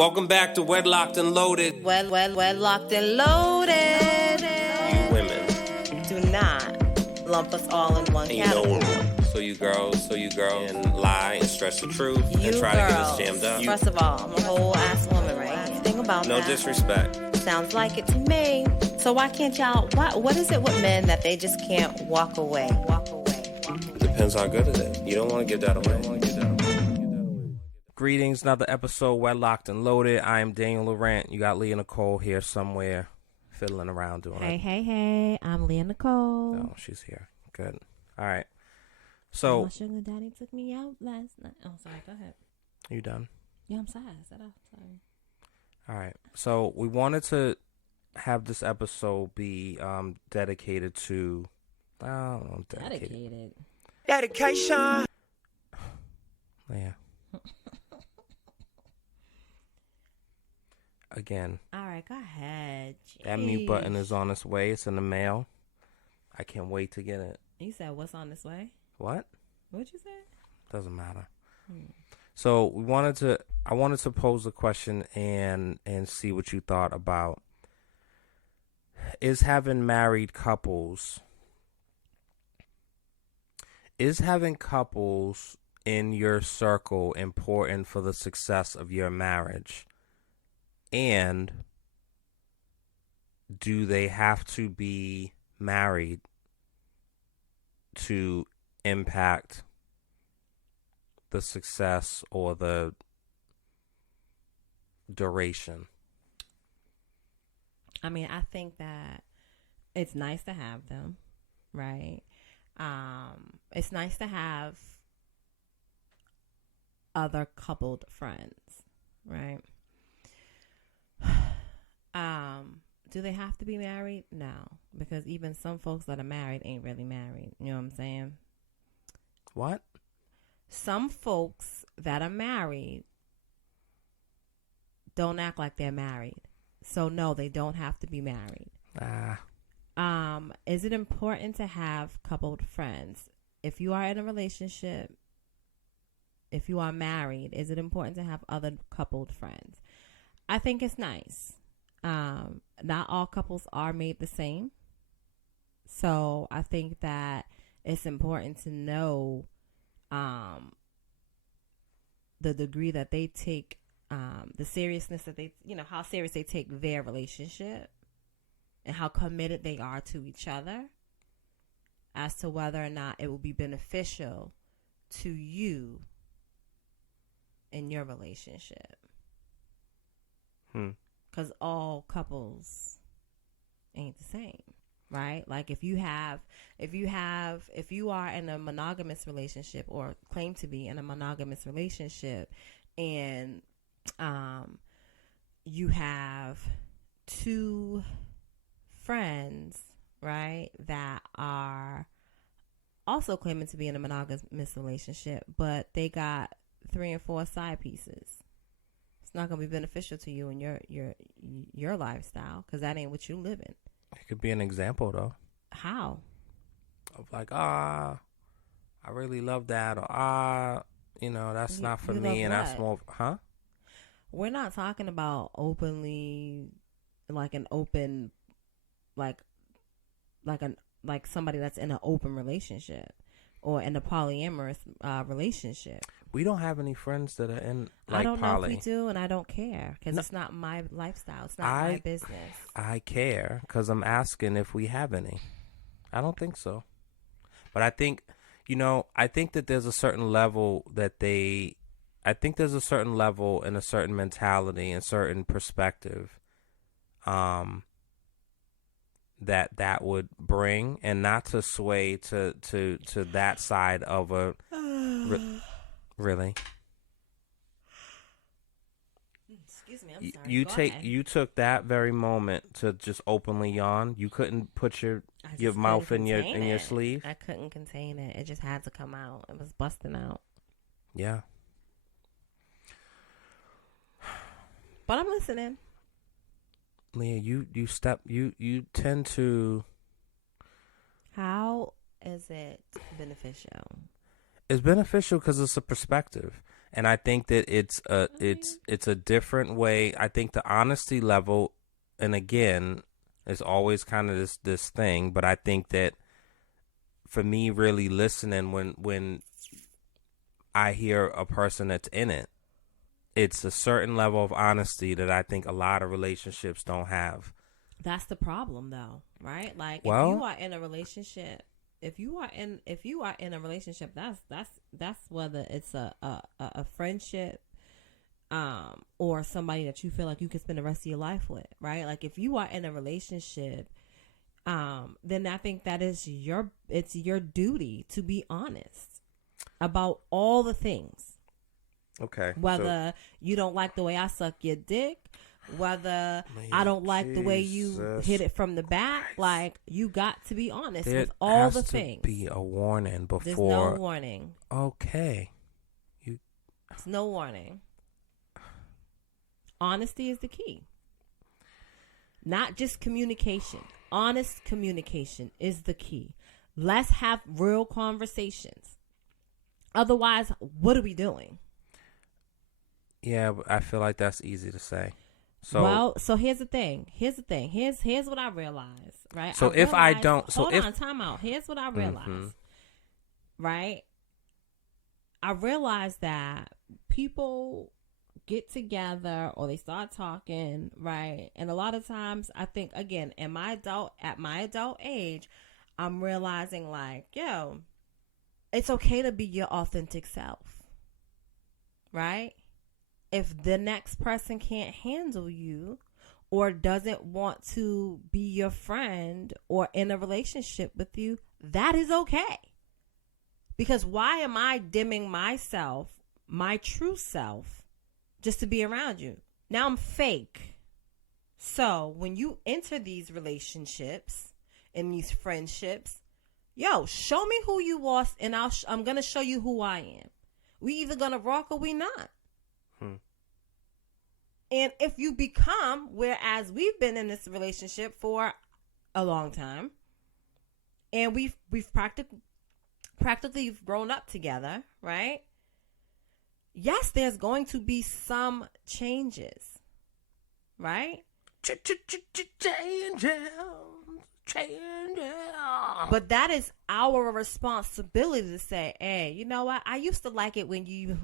Welcome back to Wedlocked and Loaded. Wedlocked and loaded. You women. Do not lump us all in one category. So you girls and lie and stretch the truth and try to get us jammed up. First of all, I'm a whole ass woman, right? Think about no that. No disrespect. Sounds like it to me. So why can't y'all? What is it with men that they just can't walk away? Depends how good it is. You don't want to give that away. Greetings, another episode, Wedlocked and Loaded. I am Daniel Laurent. You got Leah Nicole here somewhere, fiddling around doing it. Hey, I'm Leah Nicole. Oh, she's here. Good. All right. So, Sugar Daddy took me out last night. Oh, sorry, go ahead. You done? Yeah, I'm sorry. Sorry. All right. So, we wanted to have this episode be dedicated to... Dedicated. Dedication. Yeah. Again. All right, go ahead. Jeez. That mute button is on its way. It's in the mail. I can't wait to get it. You said what's on this way? What? What'd you say? Doesn't matter. So I wanted to pose a question and see what you thought about, is having couples in your circle important for the success of your marriage? And do they have to be married to impact the success or the duration? I mean, I think that it's nice to have them, right? It's nice to have other coupled friends, right? Do they have to be married? No, because even some folks that are married ain't really married. You know what I'm saying? What? Some folks that are married don't act like they're married. So no, they don't have to be married. Is it important to have coupled friends? If you are in a relationship, if you are married, is it important to have other coupled friends? I think it's nice. Not all couples are made the same. So I think that it's important to know the degree that they take, the seriousness that they, how serious they take their relationship and how committed they are to each other, as to whether or not it will be beneficial to you in your relationship. Because all couples ain't the same, right? Like if you are in a monogamous relationship or claim to be in a monogamous relationship, and you have two friends, right, that are also claiming to be in a monogamous relationship, but they got 3 and 4 side pieces. It's not going to be beneficial to you and your lifestyle, because that ain't what you live in. It could be an example, though. How? Of like, I really love that, or that's not for me, and that's more, huh? We're not talking about openly, like an open, like somebody that's in an open relationship or in a polyamorous relationship. We don't have any friends that are in I don't poly. know if we do, and I don't care because it's not my lifestyle. It's not my business. I care because I'm asking if we have any. I don't think so, but I think that there's a certain level there's a certain level and a certain mentality and certain perspective, that would bring, and not to sway to that side of a. Really? Excuse me, I'm sorry. You took that very moment to just openly yawn. You couldn't put your mouth in your sleeve. I couldn't contain it. It just had to come out. It was busting out. Yeah. But I'm listening. Leah, you tend to. How is it beneficial? It's beneficial because it's a perspective. And I think that it's a different way. I think the honesty level, and again, it's always kind of this thing, but I think that for me, really listening when I hear a person that's in it, it's a certain level of honesty that I think a lot of relationships don't have. That's the problem, though, right? Like, Well, if you are in a relationship, that's whether it's a friendship, or somebody that you feel like you can spend the rest of your life with, right? Like, if you are in a relationship, then I think that it's your duty to be honest about all the things. okay. Whether you don't like the way I suck your dick, whether I don't like the way you hit it from the back, like, you got to be honest with all the things. There has to be a warning before. There's no warning. Okay. There's no warning. Honesty is the key. Not just communication. Honest communication is the key. Let's have real conversations. Otherwise, what are we doing? Yeah, but I feel like that's easy to say. So here's the thing. Here's what I realize, right? So time out. Here's what I realized, right? I realized that people get together or they start talking, right? And a lot of times, I think, again, at my adult age, I'm realizing, like, yo, it's okay to be your authentic self, right? If the next person can't handle you or doesn't want to be your friend or in a relationship with you, that is okay. Because why am I dimming myself, my true self, just to be around you? Now I'm fake. So when you enter these relationships and these friendships, yo, show me who you are, and I'm going to show you who I am. We either going to rock or we not. And if you become, whereas we've been in this relationship for a long time, and we've practically grown up together, right? Yes, there's going to be some changes, right? But that is our responsibility to say, hey, you know what? I used to like it when you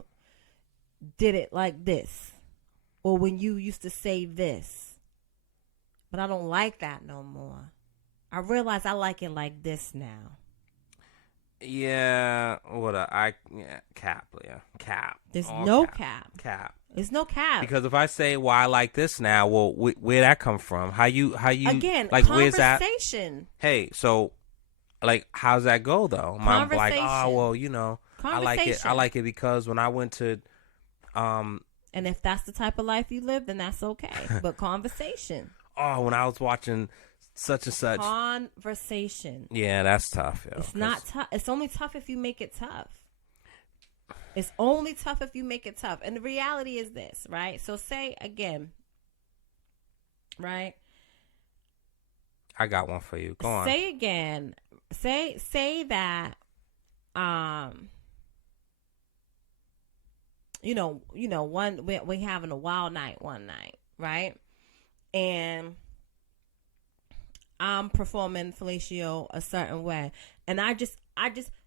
did it like this. Or when you used to say this. But I don't like that no more. I realize I like it like this now. Yeah, cap. There's no cap. There's no cap. Because if I say, well, I like this now, well, where that come from? How you again, like, where's that? Conversation. Hey, so, like, how's that go though? I'm like, oh, well, you know, I like it because when I went to, and if that's the type of life you live, then that's okay. But conversation. Oh, when I was watching such and such. Conversation. Yeah, that's tough. Yo, it's not tough. It's only tough if you make it tough. It's only tough if you make it tough. And the reality is this, right? So say again, right? I got one for you. Go on. Say again. Say that, we having a wild night one night, right? And I'm performing fellatio a certain way, and I just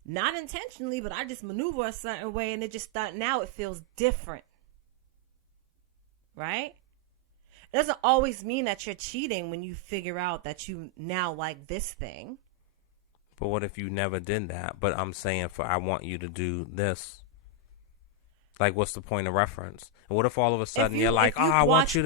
not intentionally, but I just maneuver a certain way, and it just now it feels different, right? It doesn't always mean that you're cheating when you figure out that you now like this thing. But what if you never did that? But I'm saying I want you to do this. Like, what's the point of reference? And what if all of a sudden you're like, I want you.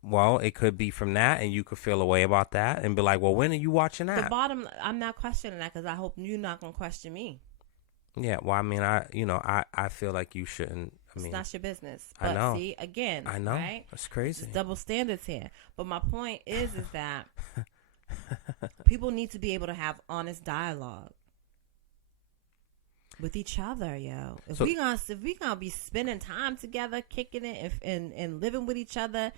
Well, it could be from that, and you could feel a way about that, and be like, well, when are you watching that? I'm not questioning that because I hope you're not gonna question me. Yeah, well, I mean, I feel like you shouldn't. I mean, it's not your business. But I know. See, again, I know. Right? That's crazy. It's double standards here. But my point is that people need to be able to have honest dialogue with each other, yo. If we gonna be spending time together, kicking it, and living with each other,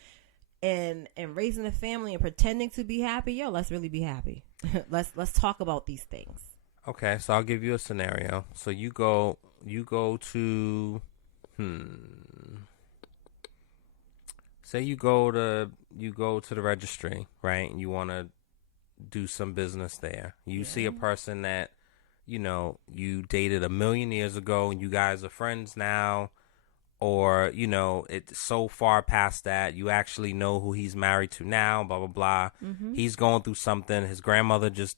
and raising a family and pretending to be happy, yo, let's really be happy. let's talk about these things. Okay, so I'll give you a scenario. So you go to, say you go to the registry, right? And you want to do some business there. You see a person that, you dated a million years ago and you guys are friends now, or, it's so far past that you actually know who he's married to now, blah, blah, blah. He's going through something. His grandmother just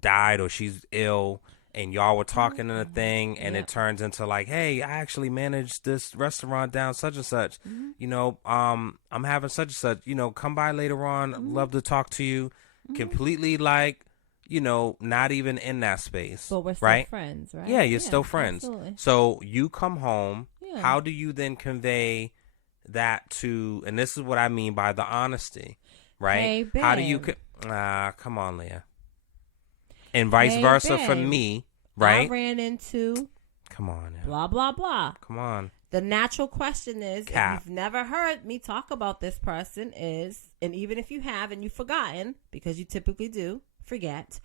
died or she's ill, and y'all were talking in a thing, and it turns into like, hey, I actually managed this restaurant down such and such. I'm having such and such, come by later on. Love to talk to you. Completely like, not even in that space. But we're still friends, right? Yeah, you're still friends. Absolutely. So you come home. How do you then convey that to, and this is what I mean by the honesty, right? Hey, babe. How do you, come on, Leah. And vice versa for me, right? I ran into Come on now. blah, blah, blah. Come on. The natural question is, Cap. if you've never heard me talk about this person is, and even if you have and you've forgotten, because you typically do forget.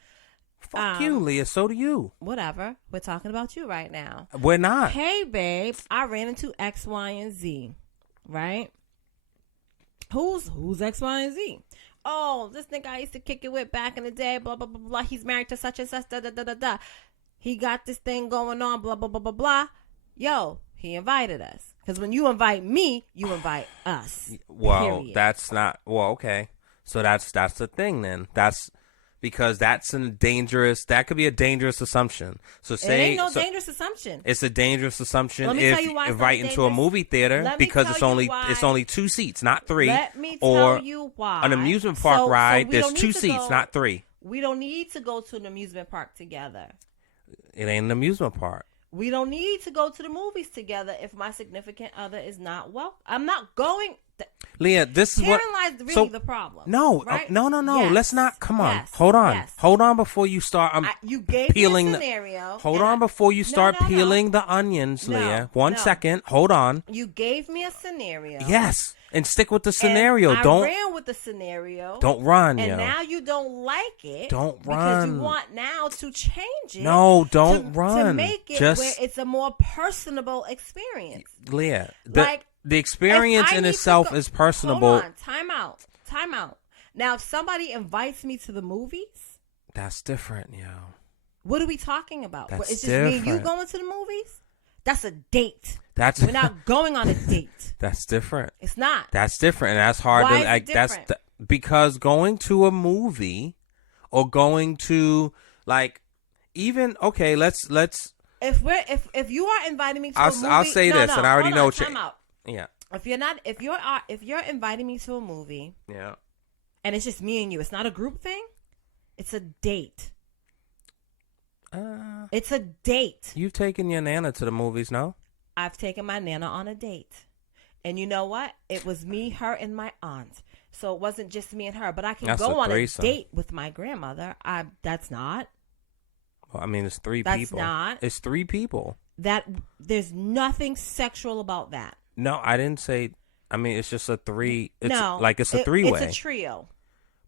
Fuck you, Leah. So do you. Whatever. We're talking about you right now. We're not. Hey, babe, I ran into X, Y, and Z, right? Who's X, Y, and Z? Oh, this nigga I used to kick it with back in the day, blah, blah, blah, blah. He's married to such and such, da, da, da, da, da. He got this thing going on, blah, blah, blah, blah, blah. Yo, he invited us. Because when you invite me, you invite us. Well, period. that's not, well, okay. So that's the thing then. That's because that could be a dangerous assumption. So say it ain't no dangerous assumption. It's a dangerous assumption Let me if tell you why you it's invite not into a dangerous. movie theater Let me because tell you why. it's only 2 seats, not 3. Let me or tell you why. an amusement park ride, we there's don't 2 need to seats, go- not 3. We don't need to go to an amusement park together. It ain't an amusement park. We don't need to go to the movies together if my significant other is not well. I'm not going. Leah, this is Herein what. lies really the problem. No, right? no. Yes. Let's not. Come on. Yes. Hold on. Yes. Hold on before you start. You gave peeling me a scenario. Hold on before you start No. peeling the onions, No, Leah. One no. second. Hold on. You gave me a scenario. Yes, and stick with the scenario. I Don't ran with the scenario. don't run, And yo. now you don't like it. Don't because you run. want now to change it. No, don't to run. make it Just where it's a more personable experience. Leah. Like, The experience if I in need to itself go- is personable. Hold on, time out. Now, if somebody invites me to the movies, That's different, yo. what are we talking about? That's It's just me and you different. going to the movies? That's a date. That's We're not going on a date. that's different. It's not. That's different, and that's hard Why to is it like. different? Because going to a movie or going to like even okay. Let's If you are inviting me to a movie, I'll say no, this, no, and I already hold know on, what time out. yeah If you're inviting me to a movie yeah. and it's just me and you, it's not a group thing. It's a date. It's a date. You've taken your nana to the movies, no? I've taken my nana on a date. And you know what? It was me, her, and my aunt. So it wasn't just me and her. But I can That's go a on a threesome. date with my grandmother. That's not. Well, I mean, it's 3 That's people. not. It's 3 people. There's nothing sexual about that. No, I didn't say. I mean, it's just a 3. It's no. like it's a 3-way. It's a trio.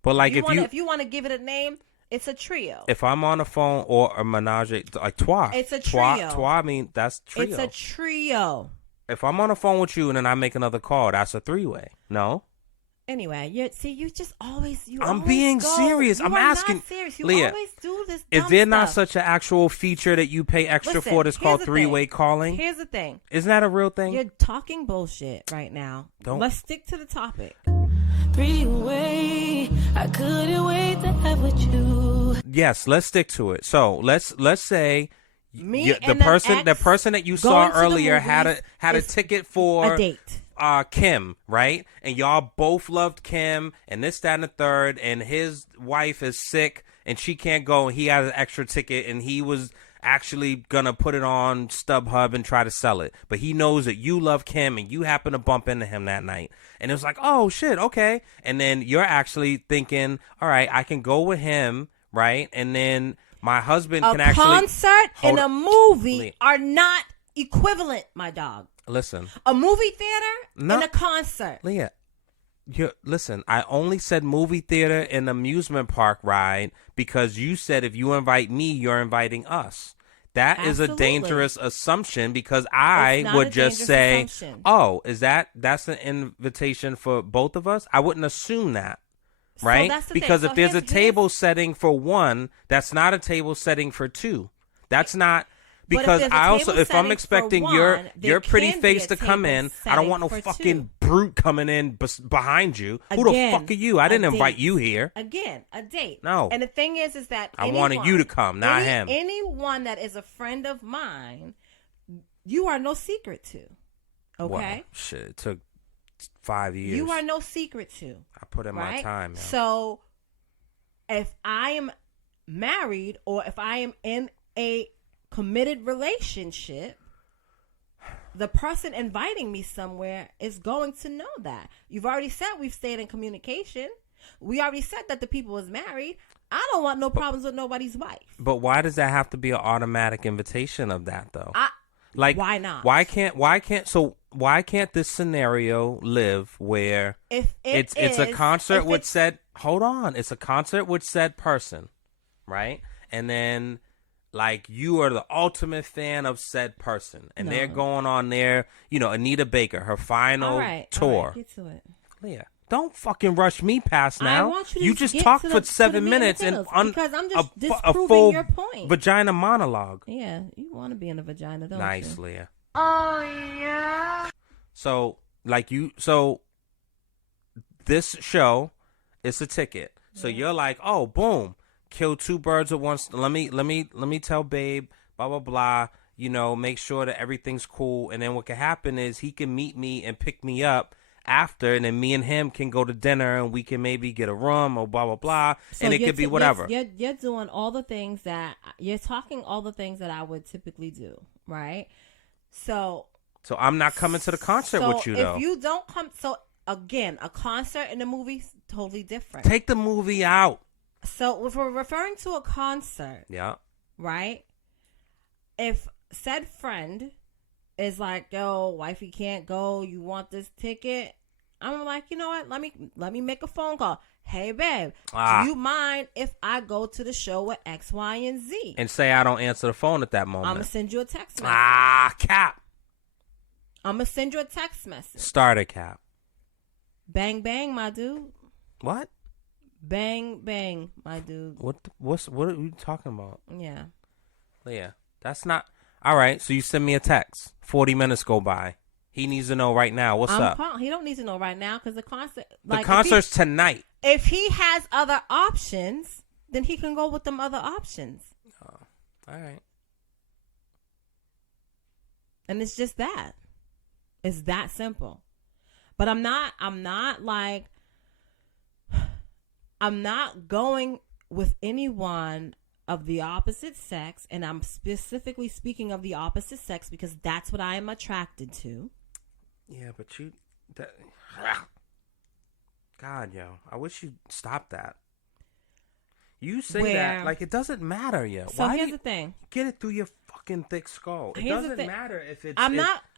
But like if you want to give it a name, it's a trio. if I'm on the phone or a menage, like trois. It's a Trois, trio. I mean, that's trio. It's a trio. If I'm on the phone with you and then I make another call, that's a 3-way. No? Anyway, you just always I'm always being go. serious. You I'm are asking. Not serious. You Leah, always do this. Is dumb there not stuff. such an actual feature that you pay extra Listen, for that's called here's the 3-way thing. calling? Here's the thing. Isn't that a real thing? You're talking bullshit right now. Don't. Let's stick to the topic. Pretty way, I couldn't wait to have with you. Yes, let's stick to it. So let's say Me the and person ex that you saw going to the earlier had movies a is ticket for a date. Kim, right? And y'all both loved Kim and this, that, and the third, and his wife is sick and she can't go, and he has an extra ticket, and he was actually gonna put it on StubHub and try to sell it, but he knows that you love Kim and you happen to bump into him that night, and it was like, oh shit, okay. And then you're actually thinking, all right, I can go with him, right? And then my husband can actually concert and a movie Leah. are not equivalent, my dog. Listen, A movie theater No. and a concert. Leah, Listen, I only said movie theater and amusement park ride because you said if you invite me, you're inviting us. That is a Absolutely. dangerous assumption because I It's not would a just dangerous say, assumption. "Oh, that's an invitation for both of us?" I wouldn't assume that, right? that's the Because thing. if So there's a here's- table setting for one, that's not a table setting for two. That's not But if because there's a I also table if I'm setting for expecting one, your there pretty can be face a to come table in, I don't want no setting for fucking two. brute coming in behind you. Who the Again, fuck are you? I a didn't invite date. you here. Again, a date. No. And the thing is that I wanted you to come, not him. Anyone that is a friend of mine, you are no secret to. Okay? Well, shit, it took 5 years. You are no secret to. I put in right? my time. Yo. So if I am married or if I am in a committed relationship, the person inviting me somewhere is going to know that. You've already said we've stayed in communication. We already said that the people is married. I don't want no problems with nobody's wife. But why does that have to be an automatic invitation of that though? Like why not? Why can't this scenario live where If it's a concert with said it's a concert with said person, right? And then like you are the ultimate fan of said person, and they're going on their, Anita Baker, her final tour. All right, get to it. Leah, don't fucking rush me past now. I want you to just get talked to for the 7 minutes and because I'm just a disproving full your point. vagina monologue. Yeah, you want to be in a vagina, don't Nice, you? Leah. Oh, yeah. So this show, it's a ticket. So you're like, oh, boom, kill two birds with one. Let me tell Babe, blah blah blah. Make sure that everything's cool, and then what can happen is he can meet me and pick me up after, and then me and him can go to dinner, and we can maybe get a room or blah blah blah, So and it could be whatever. You're doing all the things that you're talking all the things that I would typically do, right? So I'm not coming to the concert with you though. If you don't come, so again, a concert and a movie totally different. Take the movie out. So if we're referring to a concert, Yeah. right? If said friend is like, yo, wifey can't go, you want this ticket? I'm like, you know what? Let me make a phone call. Hey, babe, do you mind if I go to the show with X, Y, and Z? And say I don't answer the phone at that moment. I'm going to send you a text message. Cap. I'm going to send you a text message. Start a cap. Bang, bang, my dude. What? Bang, bang, my dude. What are you talking about? Yeah. Yeah, that's not... All right, so you send me a text. 40 minutes go by. He needs to know right now. What's up? He don't need to know right now because the concert... The concert's tonight. If he has other options, then he can go with them other options. Oh, all right. And it's just that. It's that simple. But I'm not going with anyone of the opposite sex, and I'm specifically speaking of the opposite sex because that's what I am attracted to. Yeah, but God, yo, I wish you'd stop that. You say that like it doesn't matter, yo. So here's the thing. Get it through your fucking thick skull. It Here's the doesn't thing. matter if it's...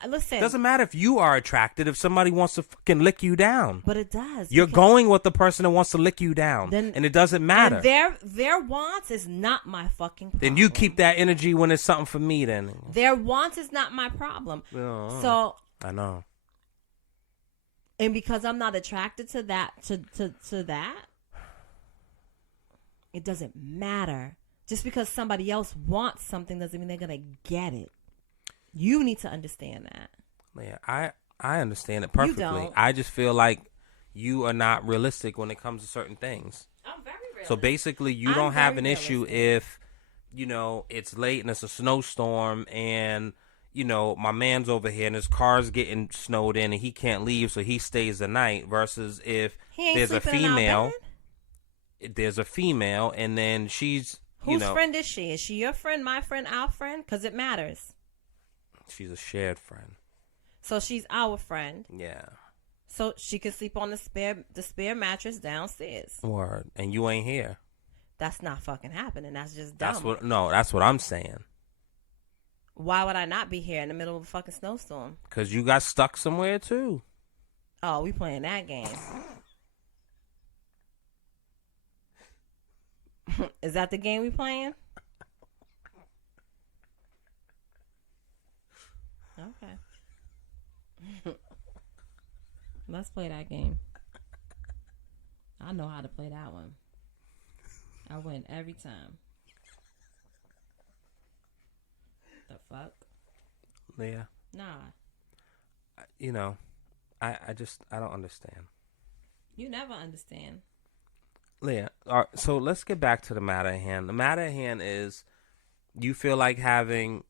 Listen. It doesn't matter if you are attracted, if somebody wants to fucking lick you down. But it does. You're going with the person that wants to lick you down. And it doesn't matter. And their wants is not my fucking problem. Then you keep that energy when it's something for me then. Their wants is not my problem. So I know. And because I'm not attracted to that, to that, it doesn't matter. Just because somebody else wants something doesn't mean they're going to get it. You need to understand that. Yeah, I understand it perfectly. You don't. I just feel like you are not realistic when it comes to certain things. I'm very realistic. So basically, you don't have an issue if, it's late and it's a snowstorm and, my man's over here and his car's getting snowed in and he can't leave, so he stays the night versus if there's a female. There's a female and then she's, Whose friend is she? Is she your friend, my friend, our friend? Because it matters. She's a shared friend. So she's our friend. Yeah. So she can sleep on the spare mattress downstairs. Word. And you ain't here. That's not fucking happening. That's just dumb. That's what I'm saying. Why would I not be here in the middle of a fucking snowstorm? Because you got stuck somewhere too. Oh, we playing that game. Is that the game we playing? Okay. Let's play that game. I know how to play that one. I win every time. The fuck? Leah. Nah. You know, I don't understand. You never understand. Leah, so let's get back to the matter at hand. The matter at hand is, you feel like having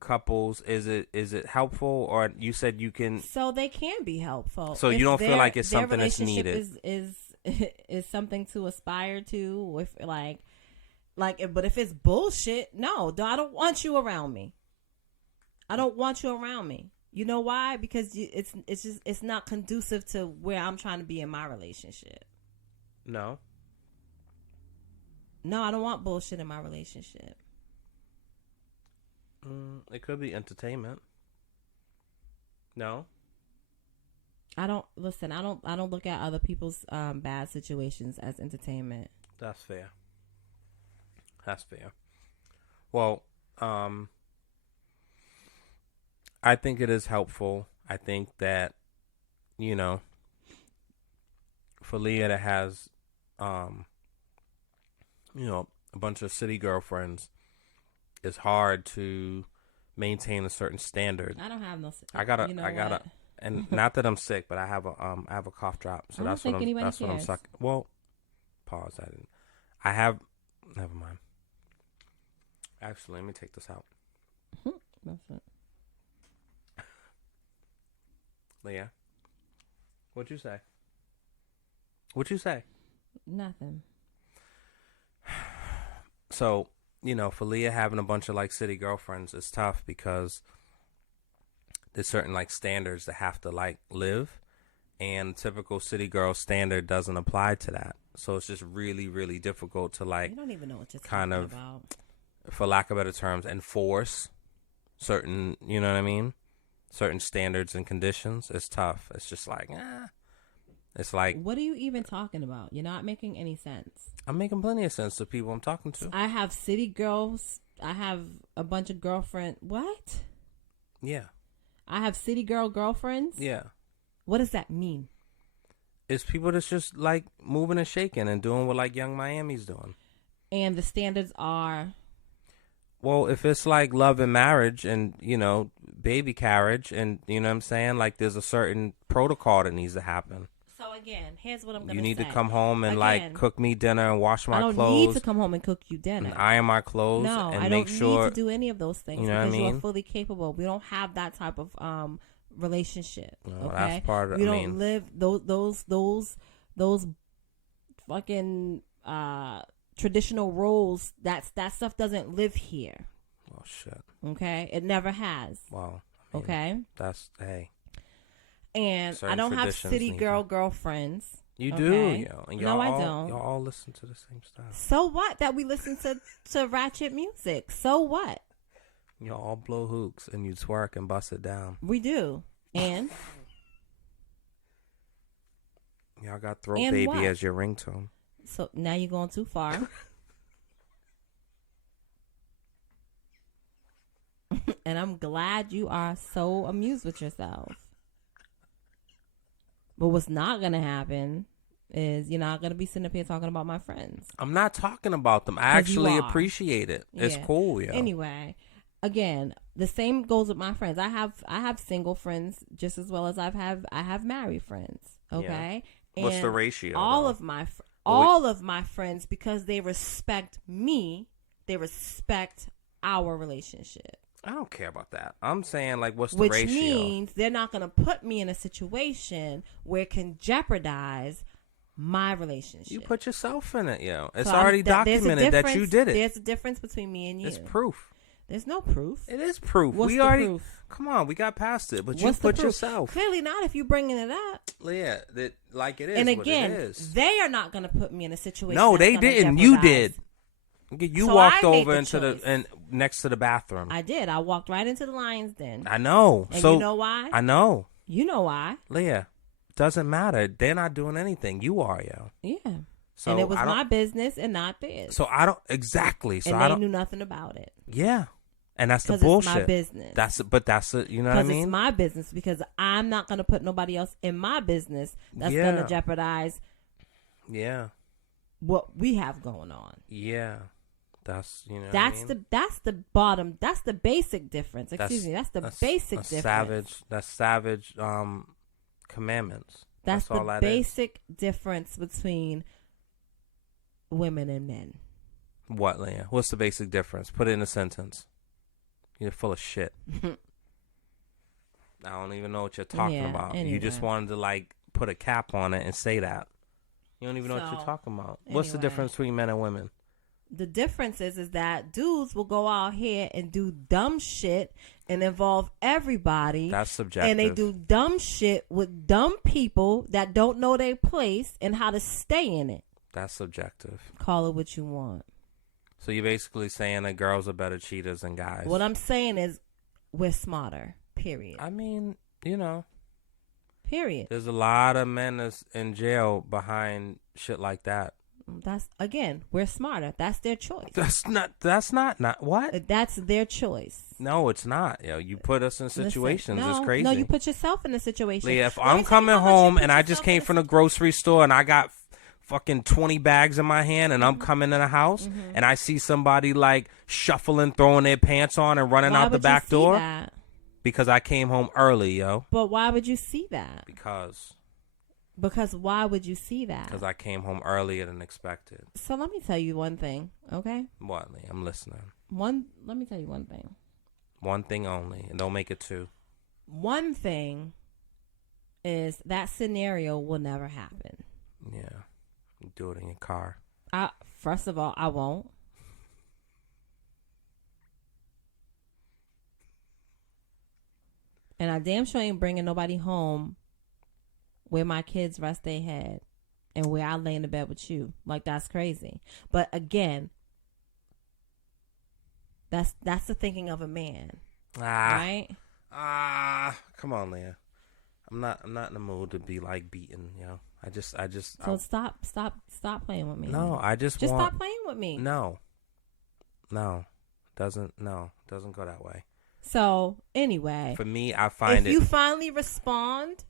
couples, is it helpful, or you said you can? So they can be helpful. So you don't feel like it's something that's needed. Is something to aspire to. With but if it's bullshit, no, I don't want you around me. I don't want you around me. You know why? Because it's not conducive to where I'm trying to be in my relationship. No, I don't want bullshit in my relationship. It could be entertainment. No, I don't look at other people's bad situations as entertainment. That's fair. Well, I think it is helpful. I think that, for Leah that has, a bunch of city girlfriends, it's hard to maintain a certain standard. I don't have no. I gotta, and not that I'm sick, but I have a cough drop, so that's what I'm sucking. Well, pause. Never mind. Actually, let me take this out. That's it. Leah, what'd you say? Nothing. So, for Leah having a bunch of city girlfriends is tough because there's certain standards that have to live, and typical city girl standard doesn't apply to that. So it's just really, really difficult to You don't even know what you're kind talking of, about. for lack of better terms, enforce certain, you know what I mean? Certain standards and conditions. It's tough. It's just it's like, what are you even talking about? You're not making any sense. I'm making plenty of sense to people I'm talking to. I have city girls. I have a bunch of girlfriend. What? Yeah. I have city girlfriends. Yeah. What does that mean? It's people that's just moving and shaking and doing what Young Miami's doing. And the standards are. Well, if it's love and marriage and, baby carriage and, you know what I'm saying? There's a certain protocol that needs to happen. So, again, here's what I'm going to say. You need to come home and, cook me dinner and wash my clothes. I don't need to come home and cook you dinner. And iron my clothes and make sure. I don't need to do any of those things because you are fully capable. We don't have that type of relationship. No, okay? That's part of We don't live those fucking traditional roles. That stuff doesn't live here. Oh, shit. Okay? It never has. Wow. Okay? That's, hey. And certain I don't have city girlfriends. You okay? do, yo. And no, I don't. Y'all all listen to the same stuff. So what that we listen to ratchet music? So what? Y'all all blow hooks and you twerk and bust it down. We do. And? Y'all got Throat and Baby what? as your ringtone. So now you're going too far. And I'm glad you are so amused with yourself. But what's not going to happen is you're not going to be sitting up here talking about my friends. I'm not talking about them. I actually appreciate it. It's cool, yo. Anyway, again, the same goes with my friends. I have single friends just as well as I have married friends. Okay? Yeah. What's the ratio? All of my friends, because they respect me, they respect our relationship. I don't care about that. I'm saying, what's the ratio? Which means they're not going to put me in a situation where it can jeopardize my relationship. You put yourself in it, yo. It's already documented that you did it. There's a difference between me and you. It's proof. There's no proof. It is proof. What's the proof? Come on, we got past it. But What's you put the proof? yourself. Clearly not if you're bringing it up. Yeah, it is. And again, what it is. they are not going to put me in a situation. No, they didn't. You did. You So walked I made over the into choice. and next to the bathroom. I did. I walked right into the lion's den. I know. And so you know why? I know. You know why? Leah, doesn't matter. They're not doing anything. You are, yo. Yeah. So and it was my business and not theirs. So I don't exactly. So and I they don't knew nothing about it. Yeah, and that's the 'Cause bullshit. it's my business. That's it. You know what I mean? Because it's my business. Because I'm not going to put nobody else in my business that's Yeah. going to jeopardize. Yeah. What we have going on. Yeah. That's that's the bottom. That's the basic difference. Excuse me. That's the basic difference. That's savage commandments. That's all the that basic difference between women and men. What, Leah? What's the basic difference? Put it in a sentence. You're full of shit. I don't even know what you're talking about. Anyway. You just wanted to like put a cap on it and say that. You don't even know what you're talking about. What's the difference between men and women? The difference is that dudes will go out here and do dumb shit and involve everybody. That's subjective. And they do dumb shit with dumb people that don't know their place and how to stay in it. That's subjective. Call it what you want. So you're basically saying that girls are better cheaters than guys. What I'm saying is we're smarter, period. I mean, Period. There's a lot of men that's in jail behind shit like that. That's, again, we're smarter. That's their choice. That's not what? That's their choice. No, it's not. Yo, you put us in situations. It's crazy. No, you put yourself in a situation. Leah, if I'm coming home and I just came from the grocery store and I got fucking 20 bags in my hand and I'm coming in a house and I see somebody like shuffling, throwing their pants on and running out the back door. That? Because I came home early, yo. But why would you see that? Because why would you see that? Because I came home earlier than expected. So let me tell you one thing, okay? What, Leah? I'm listening. Let me tell you one thing. One thing only, and don't make it two. One thing is that scenario will never happen. Yeah. You do it in your car. First of all, I won't. And I damn sure ain't bringing nobody home where my kids rest their head and where I lay in the bed with you. Like, that's crazy. But again, that's the thinking of a man. Right? Come on, Leah. I'm not in the mood to be like beaten, yo. So stop playing with me. No, stop playing with me. No. Doesn't go that way. So anyway, for me, I find if you finally respond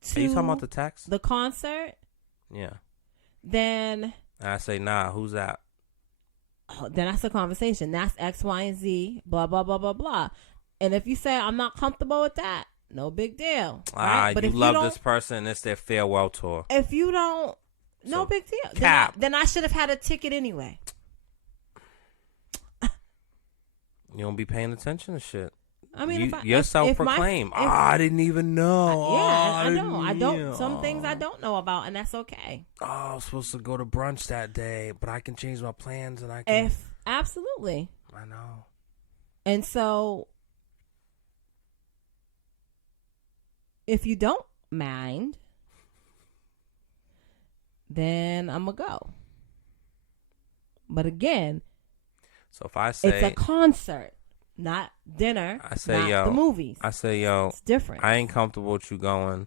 to, are you talking about the text? The concert? Yeah. Then I say, nah, who's that? Then that's a conversation. That's X, Y, and Z, blah, blah, blah, blah, blah. And if you say, I'm not comfortable with that, no big deal. Right? But you if love this person and it's their farewell tour. If you don't, no big deal. Cap. Then I should have had a ticket anyway. You don't be paying attention to shit. I mean, you're self-proclaimed. I didn't even know. I don't. Some things I don't know about, and that's okay. I was supposed to go to brunch that day, but I can change my plans, and I can. Absolutely. I know. And so, if you don't mind, then I'm gonna go. But again. So if I say it's a concert, not dinner. I say, not the movies. I say, yo, it's different. I ain't comfortable with you going,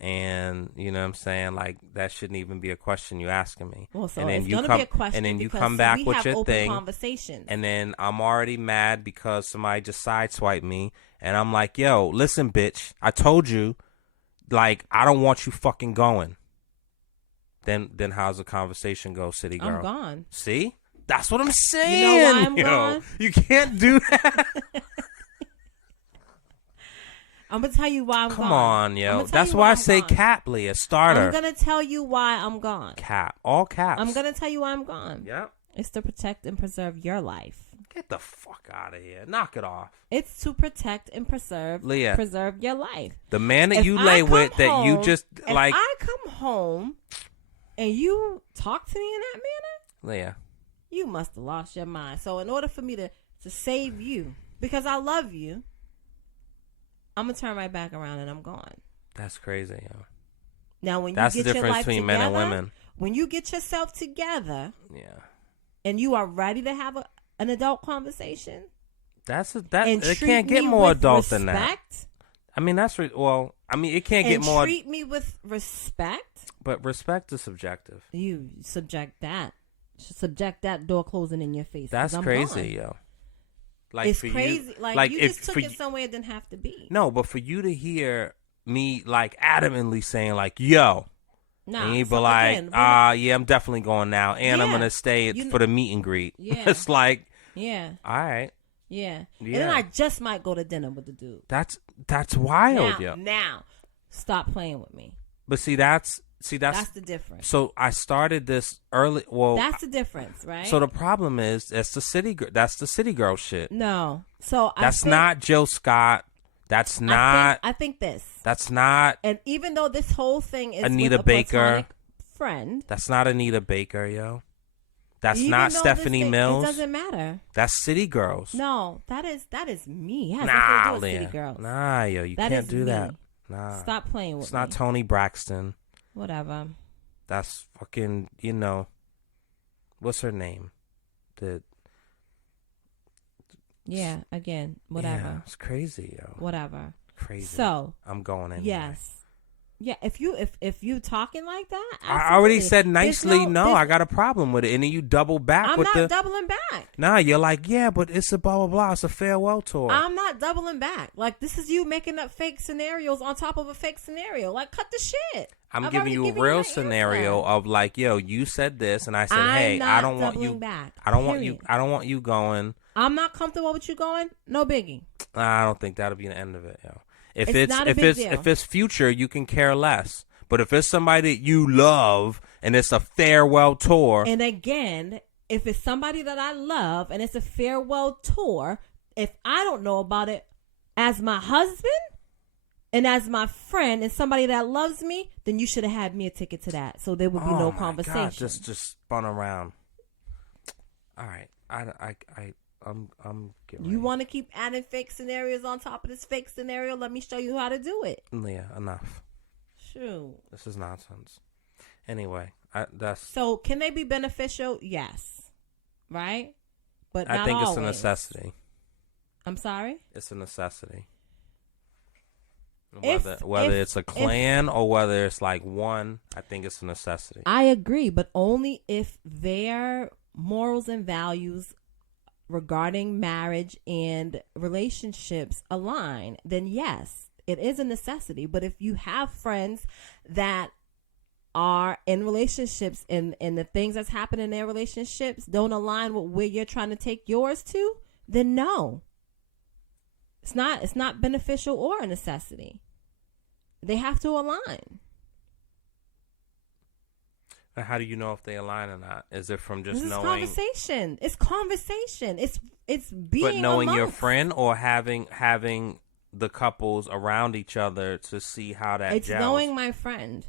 and you know what I'm saying, like that shouldn't even be a question you asking me. Well, so and then it's you gonna be a question, and then you come back with your thing, conversations. And then I'm already mad because somebody just sideswiped me, and I'm like, yo, listen, bitch, I told you, like I don't want you fucking going. Then how's the conversation go, city girl? I'm gone. See? That's what I'm saying. You know why I'm gone? You can't do that. I'm going to tell you why I'm gone. Come on, yo. That's why I say cap, Leah. Starter. I'm going to tell you why I'm gone. Cap. All caps. I'm going to tell you why I'm gone. Yep. It's to protect and preserve your life. Get the fuck out of here. Knock it off. It's to protect and preserve your life. The man that you lay with that you just like. If I come home and you talk to me in that manner, Leah, you must have lost your mind. So in order for me to save you, because I love you, I'm going to turn right back around and I'm gone. That's crazy, yo. Now, when that's you get the your difference life between together, men and women. When you get yourself together, yeah, and you are ready to have an adult conversation, it can't get more adult than that. I mean, it can't get more. Treat me with respect. But respect is subjective. You subject that door closing in your face. That's 'cause I'm crazy, gone. yo. Like It's for crazy. You, like you if just took for it y- somewhere it didn't have to be. No, but for you to hear me like adamantly saying like, "Yo," Nah, and you be so like, again, we're yeah, I'm definitely going now, and I'm Yeah. gonna stay You for the meet and greet. Yeah. It's like, yeah, all right, yeah. And Yeah. then I just might go to dinner with the dude. that's wild, yo. Now, stop playing with me. But that's That's the difference. so I started this early. Well, That's the difference, right? so the problem is that's the city girl shit. no. So That's I think, not Jill Scott. That's not. I think this. That's not. And even though this whole thing is Anita with a Baker. platonic friend, That's not Anita Baker, yo. That's even not though Stephanie this thing, Mills. It doesn't matter. That's City Girls. No, that is me. It has Nah, nothing to do with Leah. City Girls. Nah, yo, you That can't is do that. me. Nah. Stop playing with It's not me. Toni Braxton. Whatever. That's fucking, what's her name? Yeah. Again. Whatever. Yeah, it's crazy, yo. Whatever. Crazy. So I'm going in. yes. Yeah, if you talking like that, I already absolutely. said nicely, There's no, I got a problem with it. And then you double back I'm with not doubling back. Nah, you're like, yeah, but it's a blah, blah, blah. It's a farewell tour. I'm not doubling back. Like, this is you making up fake scenarios on top of a fake scenario. Like, cut the shit. I'm I've giving already you a given real my scenario answer. of like, yo, you said this, and I said, I'm hey, not I don't want doubling you. back, I don't want you. period. I don't want you going. I'm not comfortable with you going. No biggie. I don't think that'll be the end of it, yo. If It's not a big deal. if it's future, you can care less. But if it's somebody that you love and it's a farewell tour, And again, if it's somebody that I love and it's a farewell tour, if I don't know about it as my husband and as my friend and somebody that loves me, then you should have had me a ticket to that. So there would be oh no my conversation. God, just spun around. All right, I'm getting You ready. want to keep adding fake scenarios on top of this fake scenario? Let me show you how to do it. Yeah, enough. Shoot. This is nonsense. Anyway, that's. So can they be beneficial? Yes. Right? But not I think it's a always. necessity. I'm sorry? It's a necessity. If- Whether if- it's a clan or whether it's like one, I think it's a necessity. I agree, but only if their morals and values regarding marriage and relationships align, then yes, it is a necessity. But if you have friends that are in relationships and the things that's happening in their relationships don't align with where you're trying to take yours to, then no. It's not beneficial or a necessity. They have to align. And how do you know if they align or not? Is it from just This is knowing? conversation. It's conversation. It's being But knowing your amongst. friend or having the couples around each other to see how that It's gels. knowing my friend.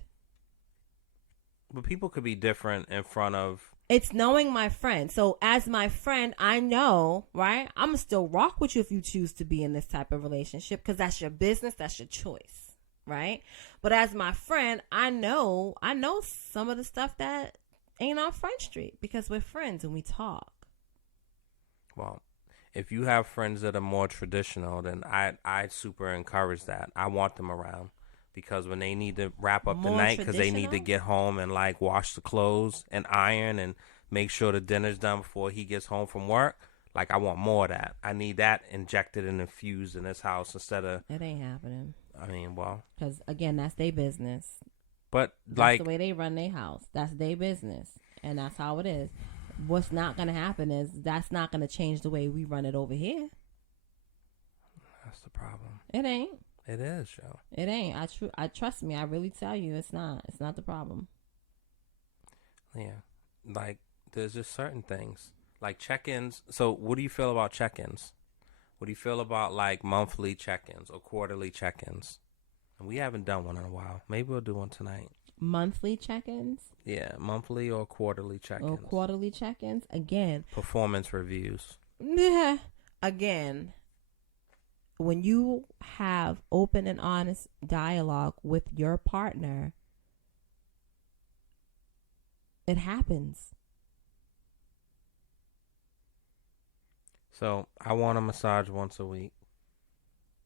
But people could be different in front of. It's knowing my friend. So as my friend, I know, right? I'm going to still rock with you if you choose to be in this type of relationship because that's your business. That's your choice, right? But as my friend, I know some of the stuff that ain't on Front Street because we're friends and we talk. Well, if you have friends that are more traditional, then I super encourage that. I want them around. Because when they need to wrap up the More night because they need to traditional? get home and like wash the clothes and iron and make sure the dinner's done before he gets home from work, like I want more of that. I need that injected and infused in this house instead of. It ain't happening. I mean, well, Because, again, that's their business. but That's like the way they run their house. That's their business. And that's how it is. What's not going to happen is that's not going to change the way we run it over here. that's the problem. It ain't. It is, yo. It ain't. I trust me. I really tell you, it's not. It's not the problem. Yeah, like there's just certain things like check-ins. So, what do you feel about check-ins? What do you feel about like monthly check-ins or quarterly check-ins? And we haven't done one in a while. Maybe we'll do one tonight. Monthly check-ins Yeah, monthly or quarterly check-ins. or quarterly check-ins. Again, Performance reviews. again, when you have open and honest dialogue with your partner, it happens. So I want a massage once a week.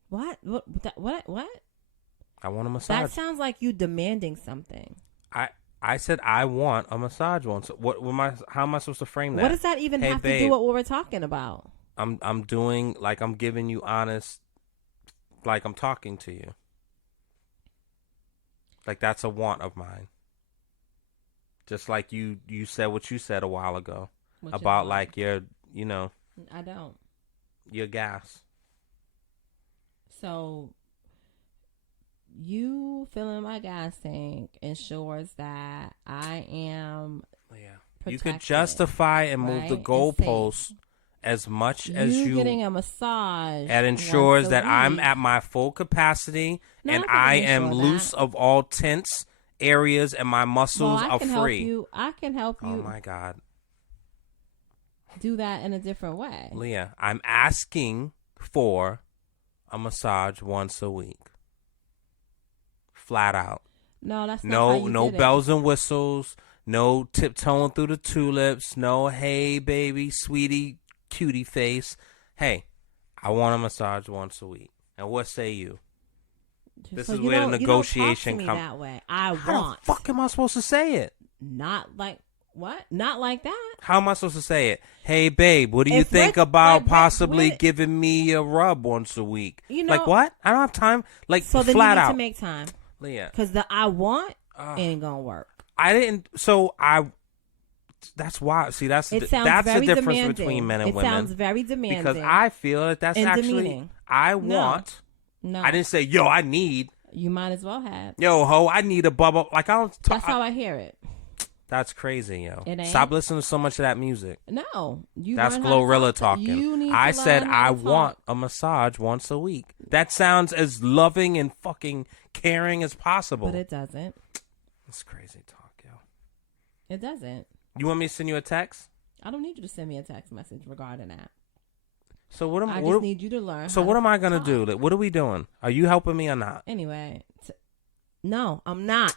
What? What? I want a massage. I want a massage. That sounds like you demanding something. I said I want a massage once. How am I supposed to frame that? What does that even Hey, have babe, to do with what we're talking about? I'm doing like I'm giving you honest, like I'm talking to you. Like that's a want of mine. Just like you said what you said a while ago about like your, I don't. Your gas. So you filling my gas tank ensures that I am You protected, could justify and move the right? goalposts as much as you getting a massage. That ensures once a that I'm week. at my full capacity No, and I can I am ensure loose that. of all tense areas and my muscles I are can free. I can help you. Oh my God. Do that in a different way. Leah, I'm asking for a massage once a week. Flat out. No, that's not how you No did bells and whistles. No tiptoeing through the tulips. No, hey, baby, sweetie, cutie face. Hey, I want a massage once a week. And what say you? This is where the negotiation comes. comes. That way, How the fuck am I supposed to say it? Not like what? Not like that. How am I supposed to say it? Hey, babe, what do you think about possibly giving me a rub once a week? Like what? I don't have time. Like so then flat you need out. to make time. Leah, because the I want ain't gonna work. I didn't. So I. That's why. See, that's the difference demanding. between men and women. It sounds very demanding. Because I feel that that's actually. Demeaning. I want. No. I didn't say, yo, I need. You might as well have. Yo, ho, I need a bubble. Like I don't. That's how I hear it. That's crazy, yo. It ain't. Stop listening to so much of that music. No, that's Glorilla talking. I said I want a massage once a week. That sounds as loving and fucking caring as possible. But it doesn't. It's crazy talk, yo. It doesn't. You want me to send you a text? I don't need you to send me a text message regarding that. So what am I just need you to learn. So what am I gonna do? Like, what are we doing? Are you helping me or not? Anyway, no, I'm not.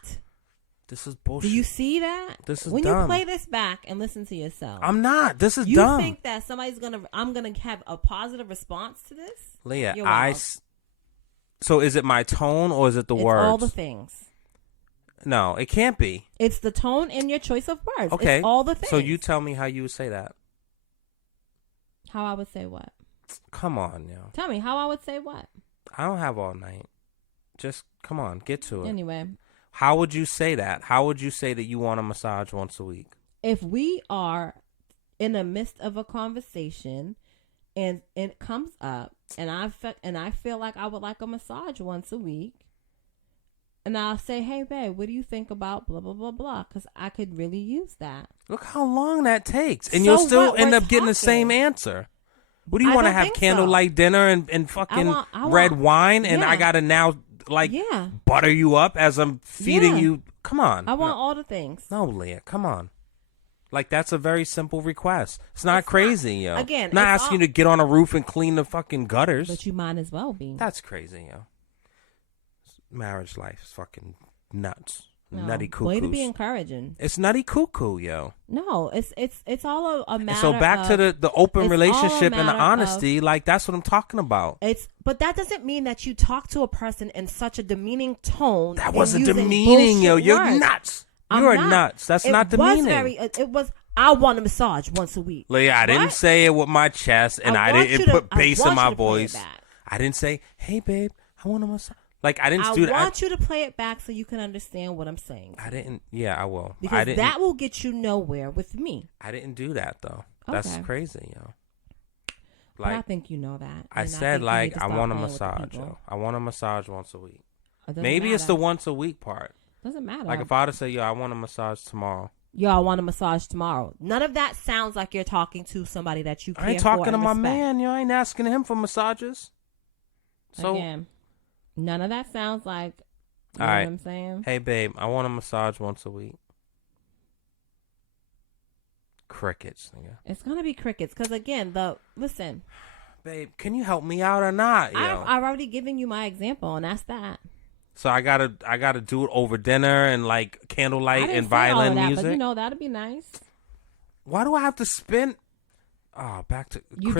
This is bullshit. Do you see that? This is when dumb. you play this back and listen to yourself. I'm not. This is you dumb. You think that I'm gonna have a positive response to this? Leah, so is it my tone or is it the words? All the things. No, it can't be. It's the tone and your choice of words. Okay. It's all the things. So you tell me how you would say that. How I would say what? Come on, yo. Tell me how I would say what? I don't have all night. Just come on, get to it. Anyway. How would you say that? How would you say that you want a massage once a week? If we are in the midst of a conversation and it comes up and I feel like I would like a massage once a week, and I'll say, hey, babe, what do you think about blah, blah, blah, blah? Because I could really use that. Look how long that takes. And you'll still end up getting the same answer. What do you want to have? Candlelight dinner and fucking red wine? And I got to now... butter you up as I'm feeding you. Come on. I want all the things. No, Leah, come on. Like, that's a very simple request. It's not crazy, yo. Again, not asking you to get on a roof and clean the fucking gutters. But you might as well be. That's crazy, yo. Marriage life is fucking nuts. No, nutty cuckoos. Way to be encouraging. It's nutty cuckoo, yo. No, it's all a matter. So back to the open relationship and the honesty, like that's what I'm talking about. But that doesn't mean that you talk to a person in such a demeaning tone. That wasn't demeaning, yo. You're nuts. You're nuts. That's not demeaning. It was. I want a massage once a week. Leah, I didn't say it with my chest, and I didn't put bass in my voice. I didn't say, "Hey, babe, I want a massage." Like, I didn't do that. I want you to play it back so you can understand what I'm saying. I didn't. Yeah, I will. Because that will get you nowhere with me. I didn't do that, though. Okay. That's crazy, yo. Like, but I think you know that. I said, like, I want a massage, yo. I want a massage once a week. Maybe it's the once a week part. Doesn't matter. Like, if I were to say, yo, I want a massage tomorrow. Yo, I want a massage tomorrow. None of that sounds like you're talking to somebody that you care for. I ain't talking to my man, yo. I ain't asking him for massages. So, again, none of that sounds like, you know what I'm saying? Hey, babe, I want a massage once a week. Crickets. Nigga. It's going to be crickets. Because, again, listen. Babe, can you help me out or not? Yo? I've already given you my example, and that's that. So I gotta do it over dinner and like candlelight and violin music. But you know that'd be nice. Why do I have to spend? Oh, back to you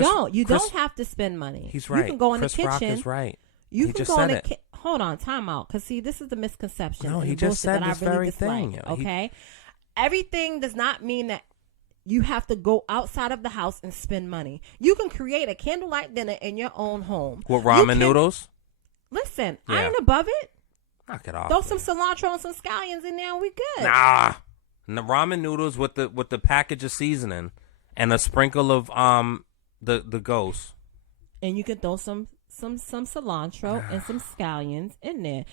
don't have to spend money. He's right. You can go in Chris the kitchen. Rock is right. You can go in the kitchen. hold on, time out. Because, see, this is the misconception. No, and he the just bullshit said that this I really very dislike, thing. Yo. okay? Everything does not mean that you have to go outside of the house and spend money. You can create a candlelight dinner in your own home. With ramen noodles? Listen, Yeah. I ain't above it. Knock it off. Throw some cilantro and some scallions in there and we good. Nah. And the ramen noodles with the package of seasoning and a sprinkle of the ghost. And you can throw some cilantro and some scallions in there.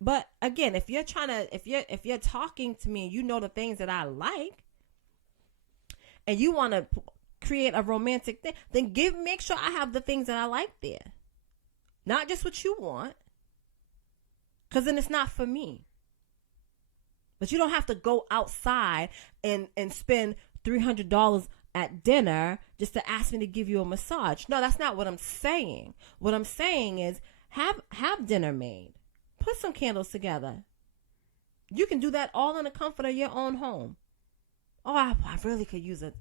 But again, if you're talking to me, you know the things that I like, and you want to create a romantic thing, then make sure I have the things that I like there. Not just what you want. Because then it's not for me. But you don't have to go outside and spend $300 at dinner just to ask me to give you a massage. No, that's not what I'm saying. What I'm saying is have dinner made. Put some candles together. You can do that all in the comfort of your own home. Oh, I really could use a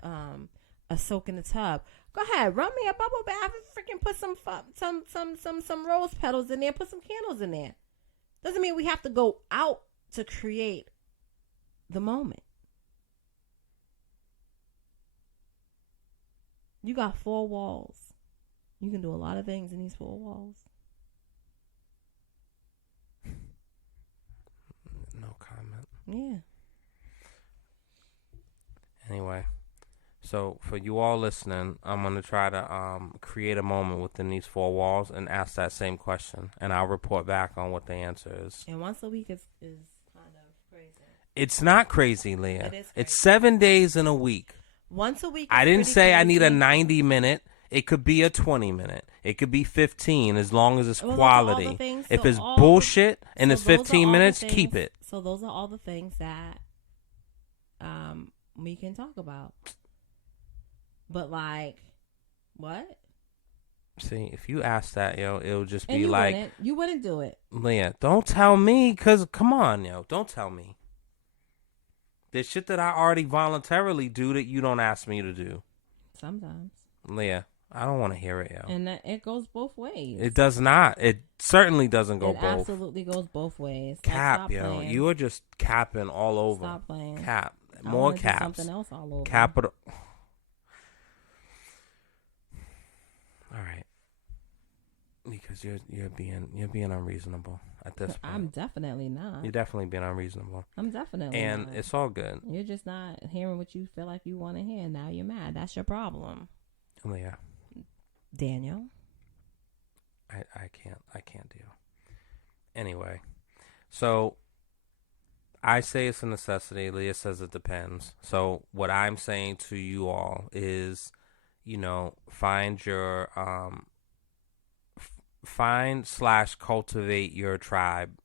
soak in the tub. Go ahead, run me a bubble bath and freaking put some rose petals in there. Put some candles in there. Doesn't mean we have to go out to create the moment. You got 4 walls. You can do a lot of things in these 4 walls. No comment. Yeah. Anyway, so for you all listening, I'm going to try to create a moment within these 4 walls and ask that same question. And I'll report back on what the answer is. And once a week is kind of crazy. It's not crazy, Leah. It is crazy. It's 7 days in a week. Once a week. I didn't say crazy. I need a 90-minute. It could be a 20-minute. It could be 15 as long as it's quality. If it's bullshit and it's 15 minutes, keep it. So those are all the things that we can talk about. But like, what? See, if you ask that, yo, it'll just And be like... You wouldn't do it. Leah, don't tell me, because come on, yo. Don't tell me. There's shit that I already voluntarily do that you don't ask me to do. Sometimes. Leah, I don't want to hear it, yo. And it goes both ways. It does not. It certainly doesn't go it both. It absolutely goes both ways. Cap, like, yo. playing. You are just capping all over. Stop playing. Cap. I More wanna do caps. something else all over. Capital. All right. Because you're being unreasonable at this point. I'm definitely not. You're definitely being unreasonable. I'm definitely and not. It's all good. You're just not hearing what you feel like you want to hear. Now you're mad. That's your problem. Leah. Daniel. I can't deal. Anyway, so I say it's a necessity. Leah says it depends. So what I'm saying to you all is, find your find/cultivate your tribe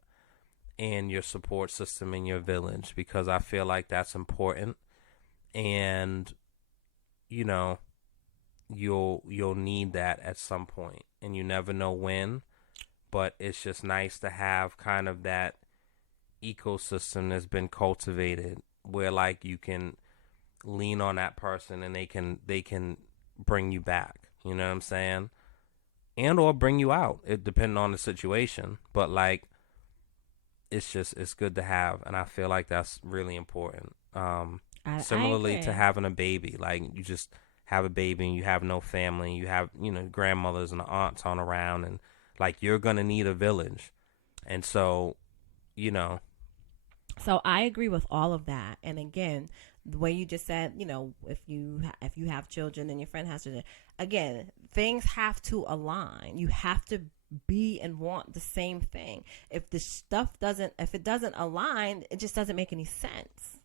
and your support system in your village, because I feel like that's important. And you'll need that at some point, and you never know when, but it's just nice to have kind of that ecosystem that's been cultivated where like you can lean on that person and they can bring you back, you know what I'm saying? And or bring you out, it depending on the situation, but like it's good to have, and I feel like that's really important. Similarly I to having a baby, like you just have a baby and you have no family, you have grandmothers and aunts on around, and like you're gonna need a village. And so So I agree with all of that. And again, the way you just said, if you have children and your friend has children, again, things have to align. You have to be and want the same thing. If it doesn't align, it just doesn't make any sense.